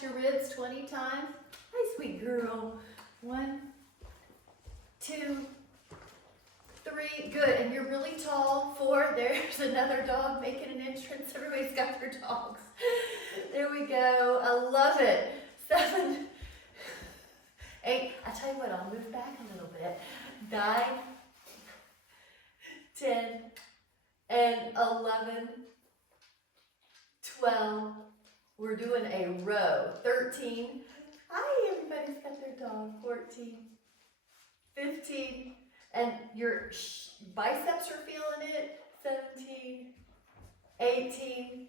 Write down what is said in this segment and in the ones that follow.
past your ribs 20 times. Hi, sweet girl. 1, 2, 3, good. And you're really tall. 4, there's another dog making an entrance. Everybody's got their dogs. There we go. I love it. 7, 8. I tell you what, I'll move back a little bit. 9, 10, and 11, 12. We're doing a row. 13. Hi, everybody's got their dog. 14, 15, and your biceps are feeling it. 17, 18,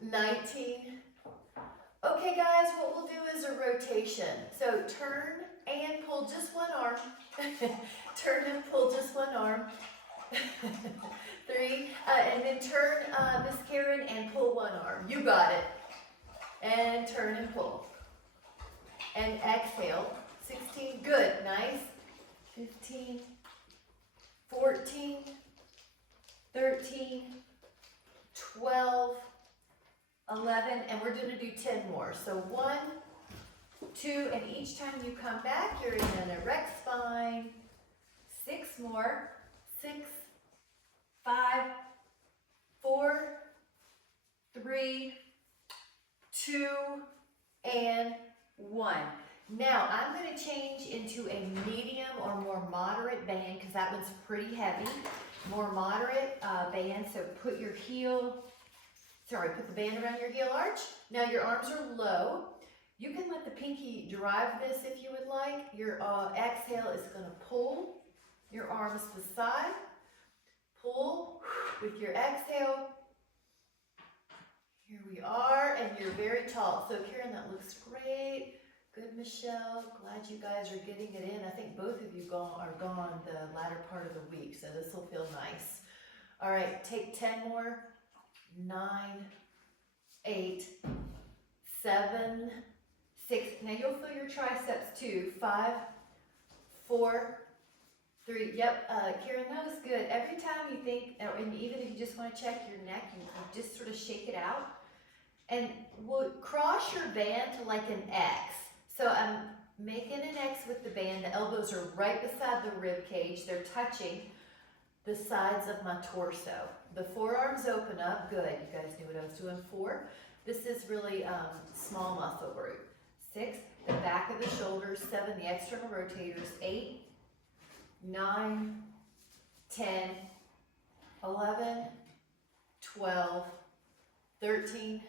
19. Okay, guys, what we'll do is a rotation. So turn and pull just one arm. Turn and pull just one arm. 3, and then turn, Miss Karen, and pull one arm. You got it. And turn and pull. And exhale. 16, good, nice. 15, 14, 13, 12, 11, and we're going to do 10 more. So 1, 2, and each time you come back, you're in an erect spine. 6 more. 6, 5, 4, 3, 2, and 1. Now, I'm going to change into a medium or more moderate band because that one's pretty heavy. More moderate band, so put your put the band around your heel arch. Now your arms are low. You can let the pinky drive this if you would like. Your exhale is going to pull your arms to the side. Pull with your exhale. Here we are, and you're very tall. So Karen, that looks great. Good, Michelle. Glad you guys are getting it in. I think both of you are gone the latter part of the week, so this will feel nice. All right, take 10 more. 9, 8, 7, 6. Now you'll feel your triceps too. 5, 4, 3. Yep, Karen, that was good. Every time you think, and even if you just want to check your neck, you just sort of shake it out. And we'll cross your band to like an X. So I'm making an X with the band. The elbows are right beside the rib cage. They're touching the sides of my torso. The forearms open up. Good. You guys knew what I was doing. 4. This is really small muscle group. 6. The back of the shoulders. 7. The external rotators. 8, 9, 10, 11, 12, 13,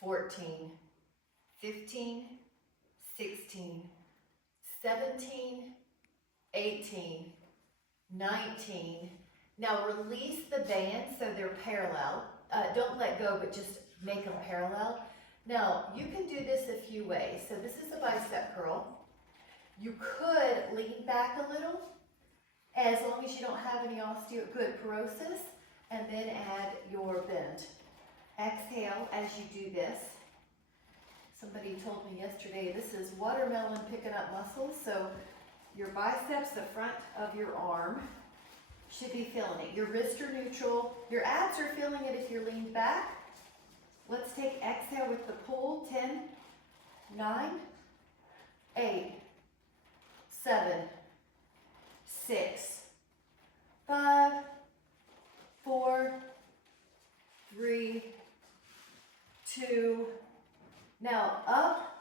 14, 15, 16, 17, 18, 19. Now release the band so they're parallel. Don't let go, but just make them parallel. Now you can do this a few ways. So this is a bicep curl. You could lean back a little, as long as you don't have any osteoporosis, and then add your bend. Exhale as you do this. Somebody told me yesterday this is watermelon picking up muscles, so your biceps, the front of your arm, should be feeling it. Your wrists are neutral. Your abs are feeling it if you're leaned back. Let's take exhale with the pull. 10, 9, 8, 7, 6, 5, 4, 3, 2. Now up,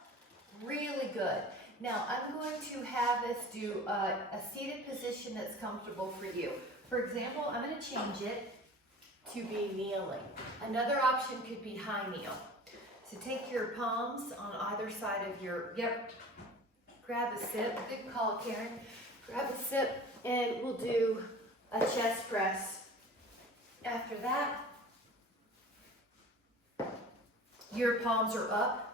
really good. Now I'm going to have us do a seated position that's comfortable for you. For example, I'm going to change it to be kneeling. Another option could be high kneel. So take your palms on either side of your, grab a sip. Good call, Karen. Grab a sip and we'll do a chest press. After that, your palms are up.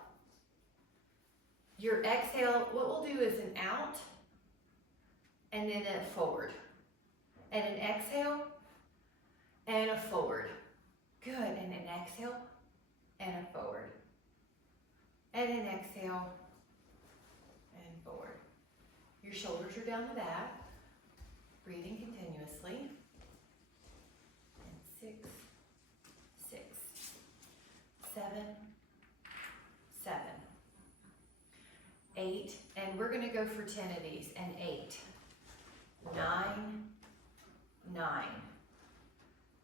Your exhale, what we'll do is an out and then a forward. And an exhale and a forward. Good, and an exhale and a forward. And an exhale and forward. Your shoulders are down the back. Breathing continuously. And 6, 6, 7, 7. then we're gonna go for 10 of these, and 8, 9, 9,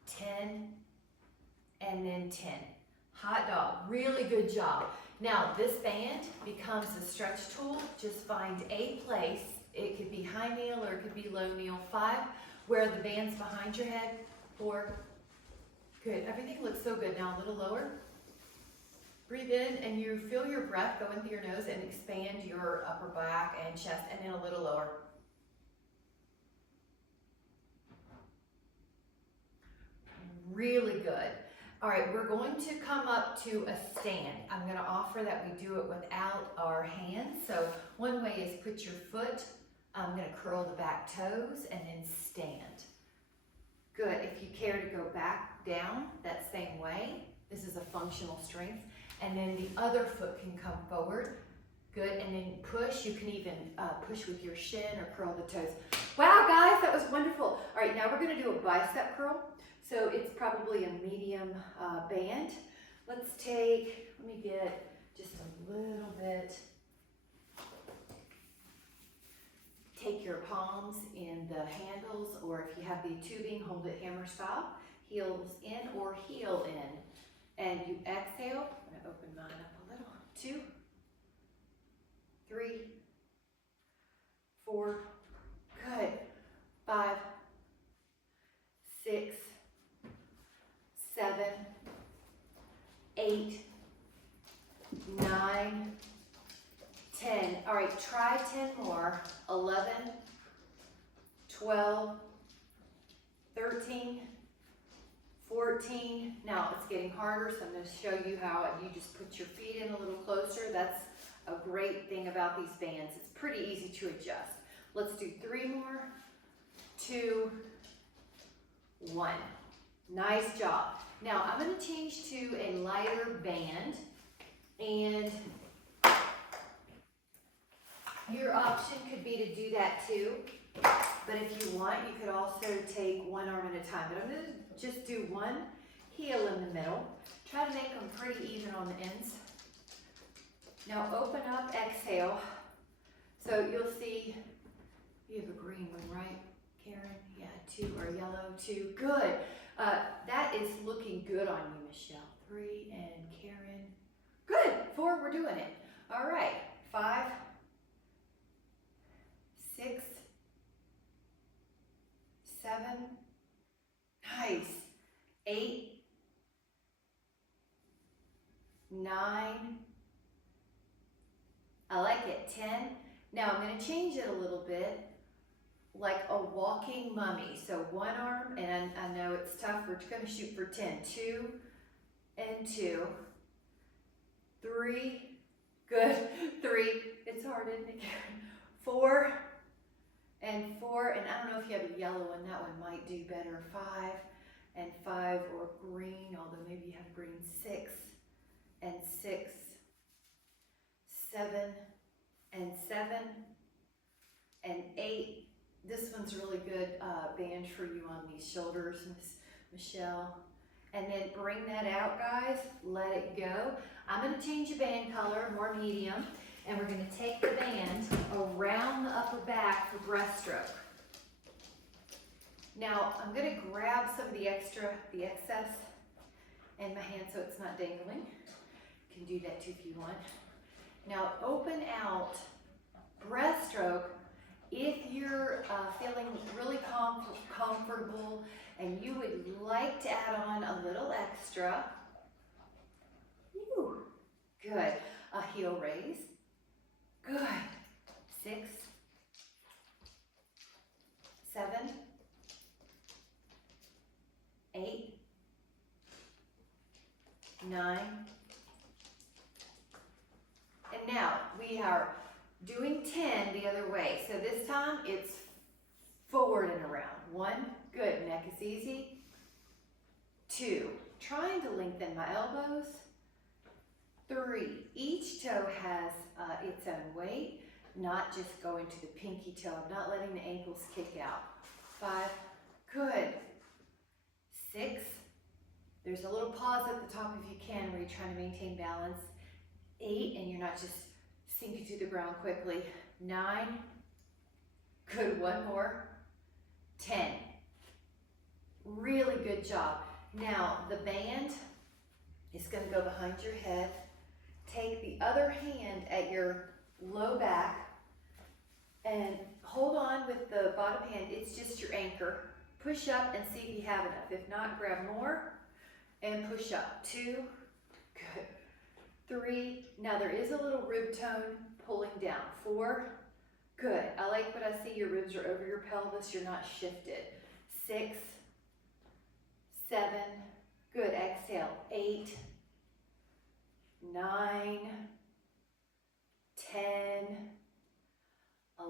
10, and then 10. Hot dog, really good job. Now this band becomes a stretch tool. Just find a place. It could be high kneel or it could be low kneel. 5, where the band's behind your head. 4, good. Everything looks so good. Now a little lower. Breathe in and you feel your breath go in through your nose and expand your upper back and chest, and then a little lower. Really good. All right, we're going to come up to a stand. I'm going to offer that we do it without our hands. So one way is put your foot, I'm going to curl the back toes and then stand. Good. If you care to go back down that same way, this is a functional strength. And then the other foot can come forward. Good. And then push. You can even push with your shin or curl the toes. Wow, guys, that was wonderful. All right, now we're going to do a bicep curl. So it's probably a medium band. Let's take, let me get just a little bit. Take your palms in the handles, or if you have the tubing, hold it hammer style. Heels in or heel in. And you exhale. I'm going to open mine up a little. 2, 3, 4, good. 5, 6, 7, 8, 9, 10. All right, try 10 more. 11, 12, 13, 14. Now it's getting harder, so I'm going to show you how you just put your feet in a little closer. That's a great thing about these bands. It's pretty easy to adjust. Let's do 3 more. 2, 1. Nice job. Now I'm going to change to a lighter band, and your option could be to do that too, but if you want, you could also take one arm at a time. But I'm going to just do one heel in the middle. Try to make them pretty even on the ends. Now open up, exhale. So you'll see, you have a green one, right, Karen? Yeah, 2, or yellow, 2, good. That is looking good on you, Michelle. 3, and Karen. Good, 4, we're doing it. All right, 5, 6, 7, nice. 8, 9, I like it, 10. Now I'm going to change it a little bit, like a walking mummy. So one arm, and I know it's tough, we're going to shoot for 10. 2 and 2, 3, good, 3, it's hard, isn't it? 4 and 4, and I don't know if you have a yellow one, that one might do better. 5 and 5, or green, although maybe you have green. 6 and 6, 7 and 7, and 8. This one's really good band for you on these shoulders, Miss Michelle. And then bring that out, guys. Let it go. I'm going to change the band color, more medium, and we're going to take the band around the upper back for breaststroke. Now, I'm going to grab some of the excess in my hand so it's not dangling. You can do that too if you want. Now, open out breaststroke. If you're feeling really comfortable and you would like to add on a little extra, good. A heel raise, good. 6, 7, 8, 9, and now we are doing 10 the other way. So this time it's forward and around. 1, good, neck is easy. 2, trying to lengthen my elbows. 3, each toe has its own weight, not just going to the pinky toe. I'm not letting the ankles kick out. 5, good. 6, there's a little pause at the top if you can where you're trying to maintain balance. 8, and you're not just sink you to the ground quickly. 9, good, one more. 10, really good job. Now the band is going to go behind your head. Take the other hand at your low back and hold on with the bottom hand. It's just your anchor. Push up and see if you have enough. If not, grab more and push up. 2, good. 3, now there is a little rib tone pulling down. 4, good. I like what I see. Your ribs are over your pelvis. You're not shifted. 6, 7, good. Exhale. 8, 9, 10,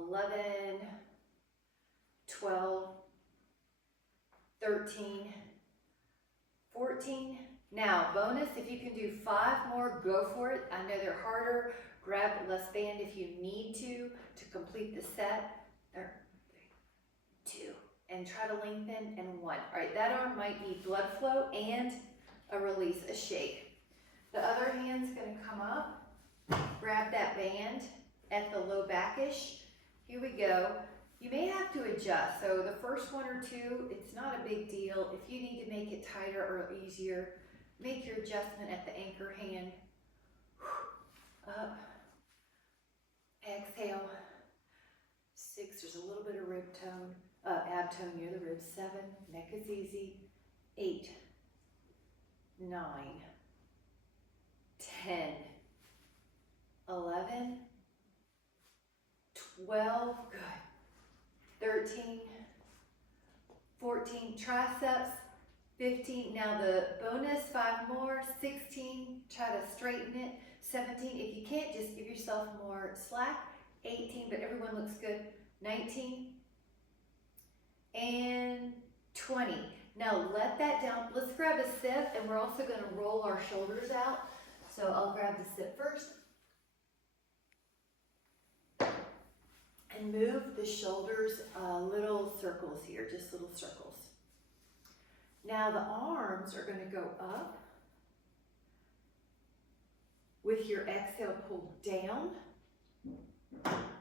11, 12, 13, 14. Now, bonus, if you can do 5 more, go for it. I know they're harder. Grab less band if you need to complete the set. 3, 2, and try to lengthen, and 1. All right, that arm might need blood flow and a release, a shake. The other hand's gonna come up, grab that band at the low backish. Here we go. You may have to adjust. So the first 1 or 2, it's not a big deal. If you need to make it tighter or easier, make your adjustment at the anchor hand. Up. Exhale. 6, there's a little bit of rib tone, ab tone near the ribs. 7, neck is easy. 8, 9, 10, 11, 12, good. 13, 14, triceps. 15, now the bonus, 5 more. 16, try to straighten it. 17, if you can't, just give yourself more slack. 18, but everyone looks good. 19, and 20. Now let that down. Let's grab a sip, and we're also gonna roll our shoulders out. So I'll grab the sip first. And move the shoulders little circles here, just little circles. Now the arms are going to go up. With your exhale, pull down.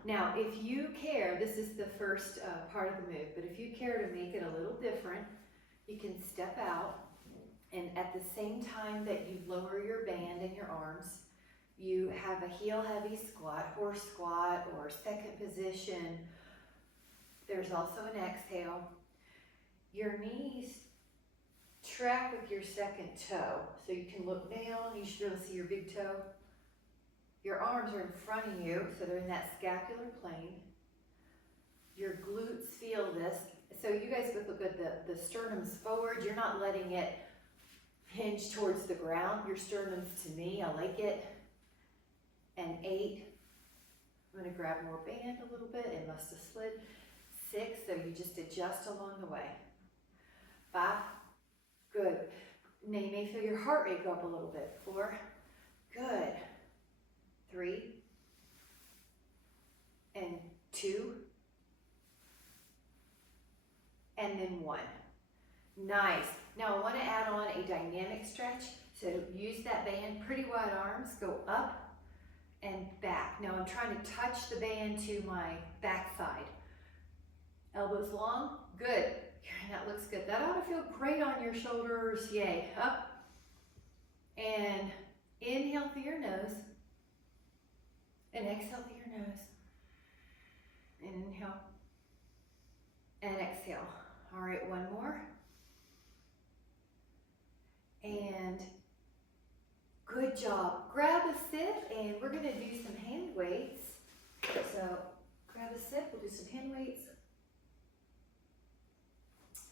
Now if you care, this is the first part of the move, but if you care to make it a little different, you can step out, and at the same time that you lower your band and your arms, you have a heel heavy squat, horse squat, or second position. There's also an exhale. Your knees track with your second toe. So you can look down, you should be able to see your big toe. Your arms are in front of you, so they're in that scapular plane. Your glutes feel this. So you guys both look good. The sternum's forward. You're not letting it hinge towards the ground. Your sternum's to me. I like it. And 8, I'm going to grab more band a little bit. It must have slid. 6, so you just adjust along the way. 5, good. Now you may feel your heart rate go up a little bit. 4, good. 3, and 2, and then 1. Nice. Now I want to add on a dynamic stretch. So use that band, pretty wide arms, go up and back. Now I'm trying to touch the band to my back side. Elbows long, good. That looks good. That ought to feel great on your shoulders. Yay. Up. And inhale through your nose. And exhale through your nose. And inhale. And exhale. All right, 1 more. And good job. Grab a sip, and we're going to do some hand weights. So grab a sip, we'll do some hand weights.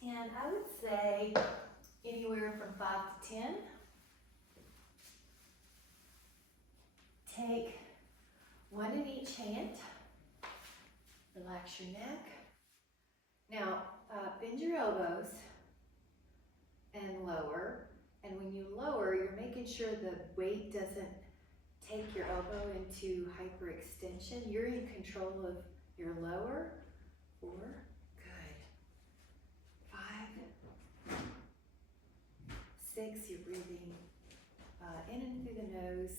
And I would say anywhere from 5 to 10. Take 1 in each hand. Relax your neck. Now, bend your elbows and lower. And when you lower, you're making sure the weight doesn't take your elbow into hyperextension. You're in control of your lower. 4, good. 5, 6, you're breathing in and through the nose.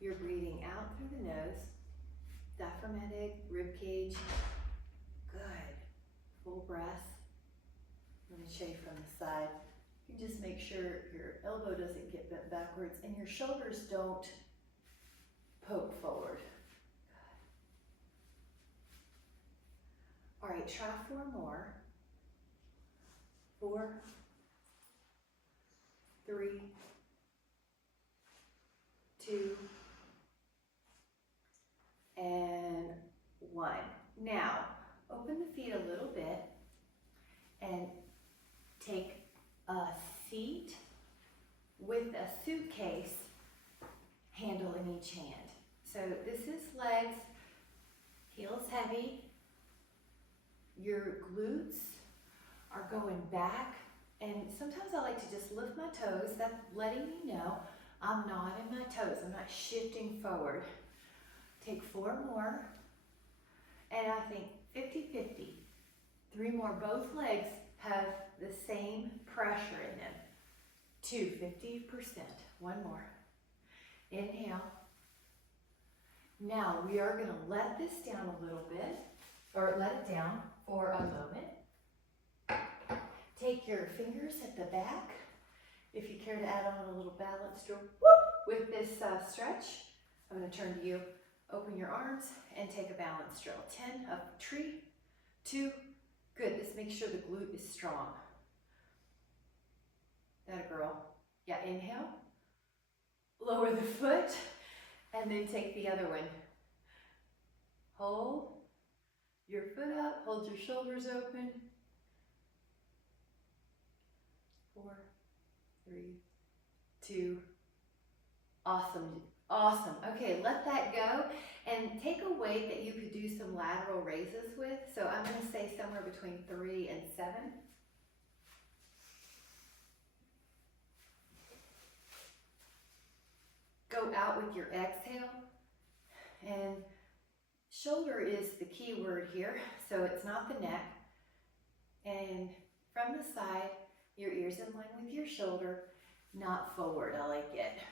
You're breathing out through the nose. diaphragmatic, rib cage. Good. Full breath. I'm going to show you from the side. You just make sure your elbow doesn't get bent backwards and your shoulders don't poke forward. All right, try 4 more. 4, 3, 2, and 1. Now, open the feet a little bit and take a seat with a suitcase handle in each hand. So this is legs, heels heavy. Your glutes are going back, and sometimes I like to just lift my toes. That's letting me know I'm not in my toes. I'm not shifting forward. Take 4 more, and I think 50-50. 3 more. Both legs have the same pressure in them. 2, 50%. 1 more. Inhale. Now we are going to let this down a little bit, or let it down for a moment. Take your fingers at the back. If you care to add on a little balance drill with this stretch, I'm going to turn to you. Open your arms and take a balance drill. 10 up, 3, 2, good. This makes sure the glute is strong. That a girl. Yeah, inhale. Lower the foot and then take the other one. Hold your foot up, hold your shoulders open. 4, 3, 2, awesome, awesome. Okay, let that go and take a weight that you could do some lateral raises with. So I'm going to say somewhere between 3 and 7. Go out with your exhale, and shoulder is the key word here, so it's not the neck. And from the side, your ears in line with your shoulder, not forward. I like it.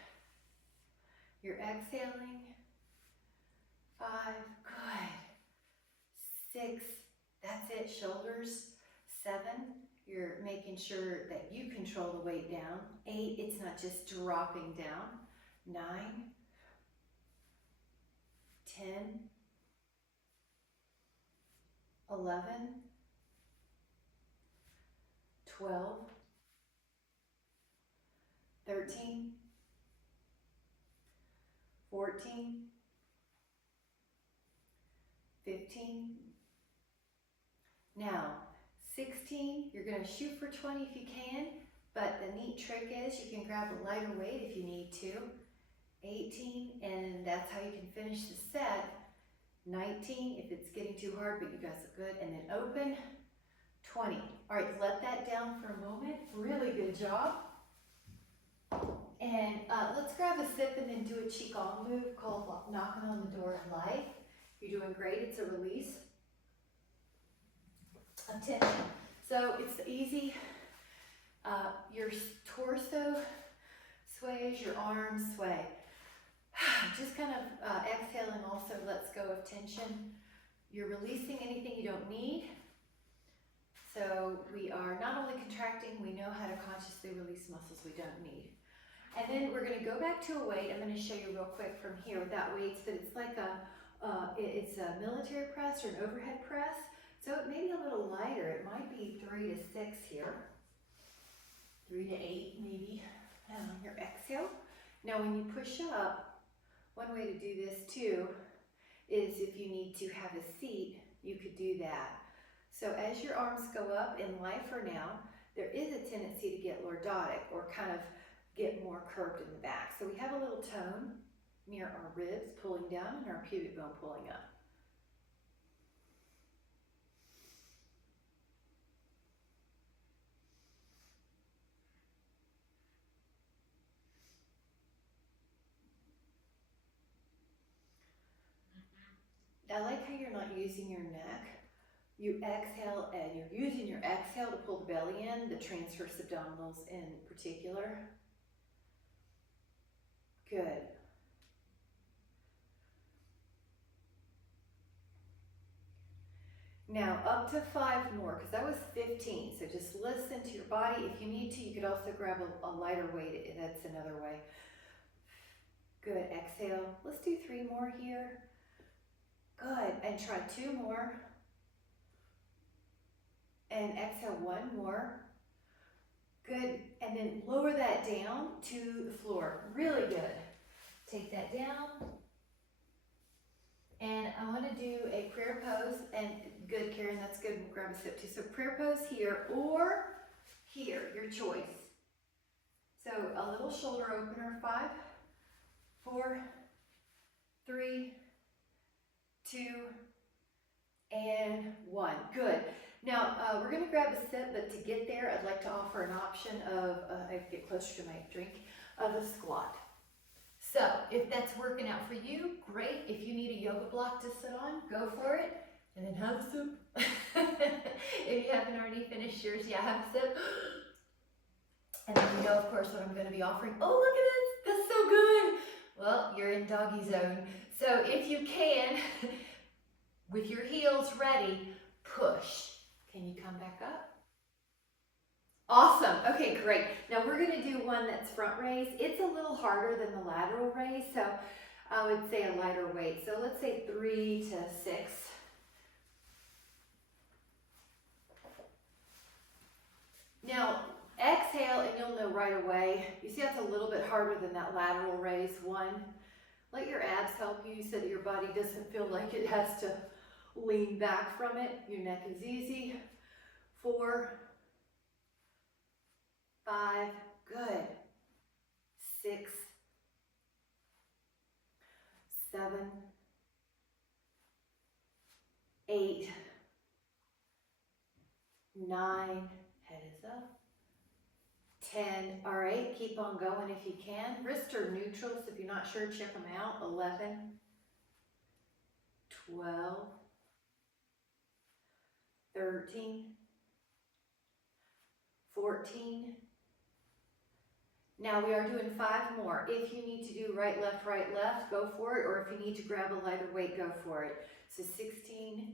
You're exhaling. 5, good. 6, that's it, shoulders. 7, you're making sure that you control the weight down. 8, it's not just dropping down. 9, 10, 11, 12, 13, 14, 15. Now, 16, you're going to shoot for 20 if you can, but the neat trick is you can grab a lighter weight if you need to. 18, and that's how you can finish the set. 19, if it's getting too hard, but you guys are good. And then open. 20. All right, let that down for a moment. Really good job. And let's grab a sip and then do a Qigong move called knocking on the door of life. You're doing great. It's a release of tension. So it's easy. Your torso sways, your arms sway. Just kind of exhaling also lets go of tension. You're releasing anything you don't need. So we are not only contracting, we know how to consciously release muscles we don't need. And then we're going to go back to a weight. I'm going to show you real quick from here without weights, but it's like it's a military press or an overhead press. So it may be a little lighter. It might be 3 to 6 here. 3 to 8 maybe. Your exhale. Now when you push up, one way to do this too is if you need to have a seat, you could do that. So as your arms go up in life or now, there is a tendency to get lordotic or kind of get more curved in the back. So we have a little tone near our ribs pulling down and our pubic bone pulling up. I like how you're not using your neck. You exhale and you're using your exhale to pull the belly in, the transverse abdominals in particular. Good. Now up to 5 more, because that was 15. So just listen to your body. If you need to, you could also grab a lighter weight. That's another way. Good, exhale. Let's do 3 more here. Good, and try 2 more. And exhale 1 more. Good, and then lower that down to the floor. Really good. Take that down. And I want to do a prayer pose. And good, Karen, that's good. We'll grab a sip too. So prayer pose here or here, your choice. So a little shoulder opener. 5, 4, 3, 2, and 1. Good. Now, we're going to grab a sip, but to get there, I'd like to offer an option of, I get closer to my drink, of a squat. So, if that's working out for you, great. If you need a yoga block to sit on, go for it. And then have a sip. If you haven't already finished yours, yeah, have a sip. And then you know, of course, what I'm going to be offering. Oh, look at this. That's so good. Well, you're in doggy zone. So, if you can, with your heels ready, push. Can you come back up? Awesome. Okay, great. Now we're going to do one that's front raise. It's a little harder than the lateral raise, so I would say a lighter weight. So let's say 3 to 6. Now exhale, and you'll know right away. You see that's a little bit harder than that lateral raise. 1. Let your abs help you so that your body doesn't feel like it has to lean back from it. Your neck is easy. 4, 5, good. 6, 7, 8, 9, head is up. 10, all right, keep on going if you can. Wrists are neutral, so if you're not sure, check them out. 11, 12, 13, 14. Now we are doing 5 more. If you need to do right, left, go for it. Or if you need to grab a lighter weight, go for it. So 16,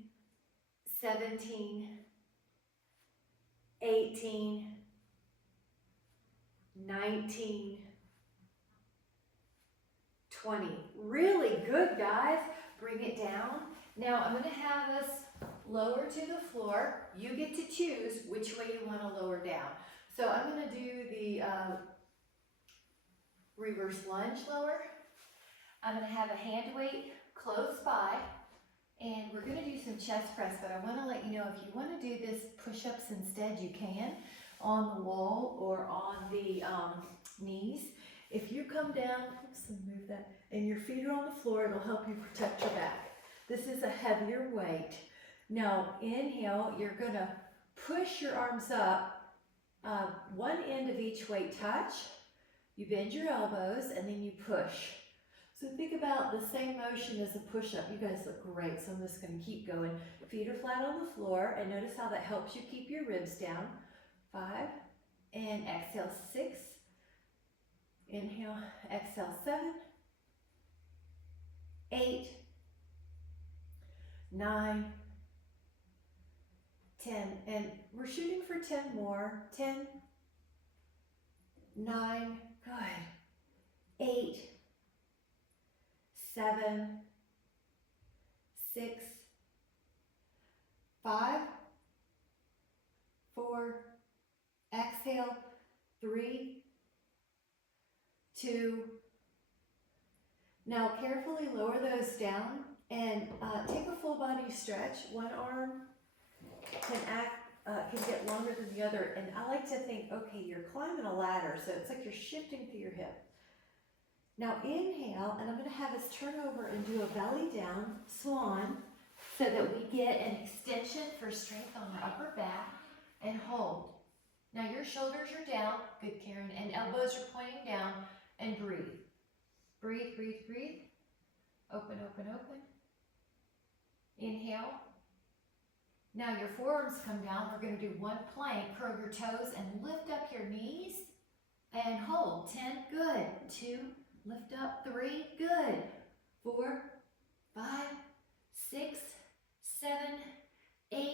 17, 18, 19, 20. Really good, guys. Bring it down. Now I'm going to have us lower to the floor. You get to choose which way you want to lower down. So I'm going to do the reverse lunge lower. I'm going to have a hand weight close by, and we're going to do some chest press, but I want to let you know if you want to do this push-ups instead, you can on the wall or on the knees. If you come down, oops, move that, and your feet are on the floor, it'll help you protect your back. This is a heavier weight. Now inhale, you're going to push your arms up, one end of each weight touch. You bend your elbows and then you push. So think about the same motion as a push-up. You guys look great, so I'm just going to keep going. Feet are flat on the floor, and notice how that helps you keep your ribs down. 5, and exhale 6. Inhale, exhale 7, 8, 9, 10, and we're shooting for 10 more. 10, 9, good. 8, 7, 6, 5, 4, exhale, 3, 2. Now carefully lower those down and take a full body stretch. One arm can get longer than the other, and I like to think, okay, you're climbing a ladder, so it's like you're shifting through your hip. Now inhale, and I'm going to have us turn over and do a belly down swan so that we get an extension for strength on our upper back, and hold. Now your shoulders are down, good Karen, and elbows are pointing down, and breathe. Breathe, breathe, breathe. Open, open, open. Inhale. Now your forearms come down. We're going to do one plank, curl your toes, and lift up your knees, and hold. 10, good. 2, lift up. 3, good. 4, 5, 6, 7, 8,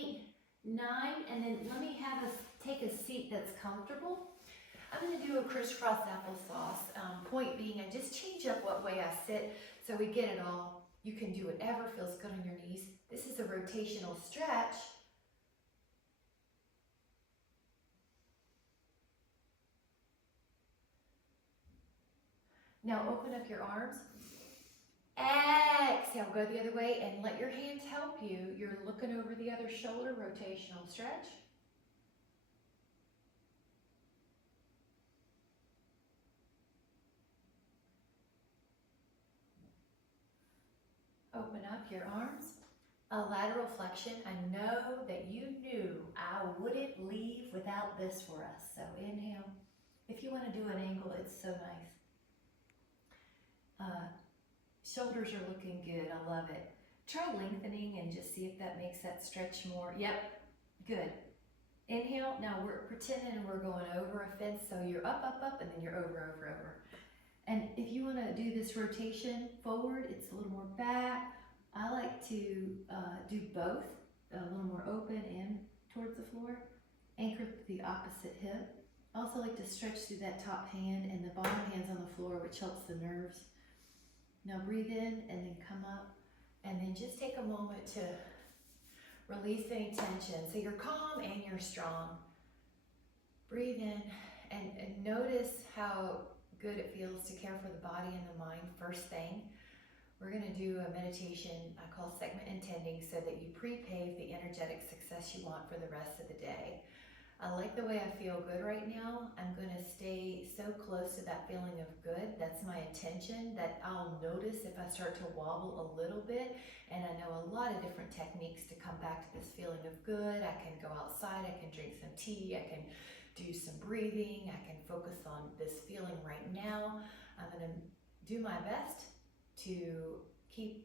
9, and then let me have us take a seat that's comfortable. I'm going to do a crisscross applesauce. Point being, I just change up what way I sit so we get it all. You can do whatever feels good on your knees. This is a rotational stretch. Now open up your arms. Exhale, go the other way and let your hands help you. You're looking over the other shoulder, rotational stretch. Open up your arms. A lateral flexion. I know that you knew I wouldn't leave without this for us. So inhale. If you want to do an angle, it's so nice. Shoulders are looking good. I love it. Try lengthening and just see if that makes that stretch more. Yep, good. Inhale. Now we're pretending we're going over a fence. So you're up, up, up, and then you're over, over, over. And if you want to do this rotation forward, it's a little more back. I like to do both, a little more open and towards the floor. Anchor the opposite hip. I also like to stretch through that top hand and the bottom hand's on the floor, which helps the nerves. Now breathe in and then come up, and then just take a moment to release any tension. So you're calm and you're strong. Breathe in and notice how good it feels to care for the body and the mind first thing. We're going to do a meditation I call segment intending so that you pre-pave the energetic success you want for the rest of the day. I like the way I feel good right now. I'm going to stay so close to that feeling of good. That's my intention, that I'll notice if I start to wobble a little bit. And I know a lot of different techniques to come back to this feeling of good. I can go outside, I can drink some tea, I can do some breathing, I can focus on this feeling right now. I'm going to do my best to keep